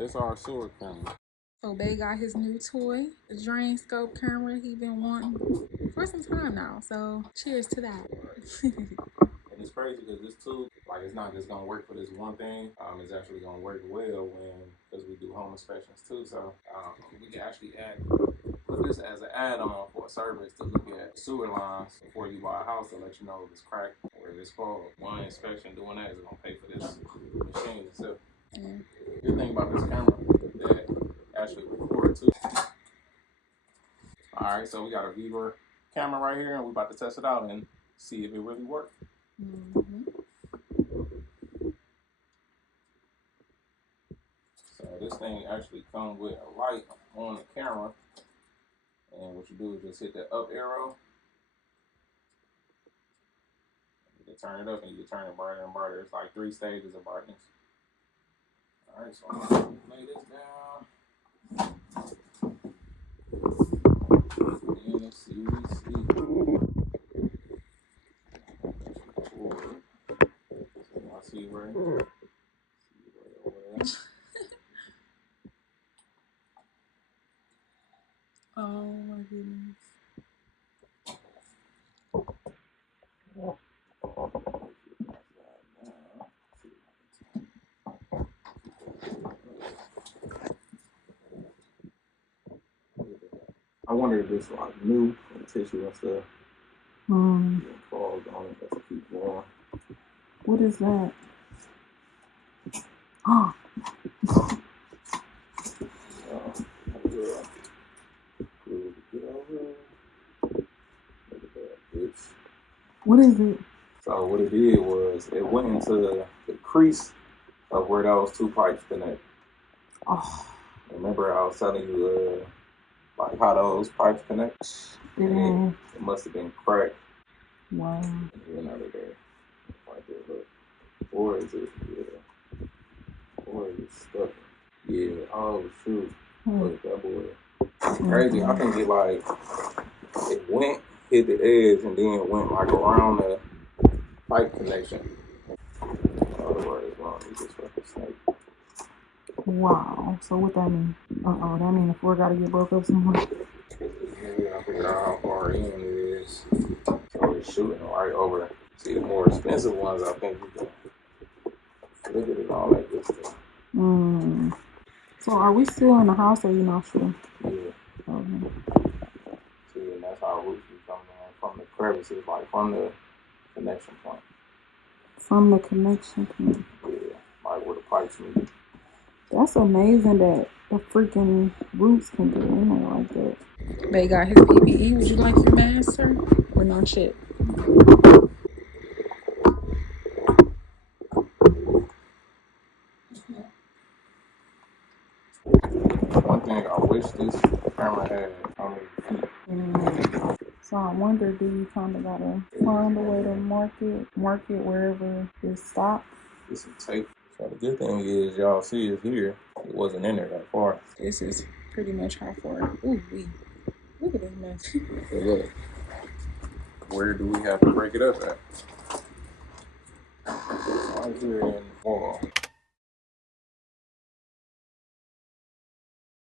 This our sewer camera. So Bay got his new toy, the drain scope camera he been wanting for some time now. So cheers to that. And it's crazy because this tool, like, it's not just gonna work for this one thing. It's actually gonna work well because we do home inspections too. So we can actually put this as an add-on for a service to look at sewer lines before you buy a house to let you know if it's cracked or if it's clogged. One inspection doing that is gonna pay for this machine itself. The good thing about this camera that actually record too. All right, so we got a Vevor camera right here, and we're about to test it out and see if it really works. So this thing actually comes with a light on the camera, and what you do is just hit the up arrow. You can turn it up, and you can turn it brighter and brighter. It's like 3 stages of brightness. All right, so I'm gonna lay this down. And let's see what we see. I see right here. Oh my goodness. I wonder if it's like new and tissue and stuff. Clogged on it, let's keep going. What is that? Oh. What is it? So what it did was it went into the crease of where those 2 pipes connect. Oh. Remember I was telling you like how those pipes connect? Yeah. It must have been cracked. Wow. Another there. Right there, look. Or is it? Yeah. Or is it stuck? Yeah. Oh shoot. Look at that boy. Crazy. I think it went, hit the edge, and then went like around the pipe connection. Otherwise, you just fucking snake. Wow. So what that mean? Uh-oh, that mean the floor gotta get broke up somewhere. Yeah, I figured out how far in it is. So it's shooting right over. See, the more expensive ones, I think you can look at it all like this stuff. So are we still in the house or you not sure? Yeah. Okay. See, and that's how roots be coming in from the crevices, like from the connection point. From the connection point? Yeah, like where the pipes meet. That's amazing that the freaking roots can get in there like that. They got his PPE. Would you like your mask, sir? Or not shit? One thing I wish this camera had on the feet. So I wonder, do you kind of gotta find a way to mark it wherever it stops? Get some tape. So the good thing is, y'all see it here. It wasn't in there that far. This is pretty much how far. Ooh, look at this mess. Hey, look. Where do we have to break it up at? Right here in the wall.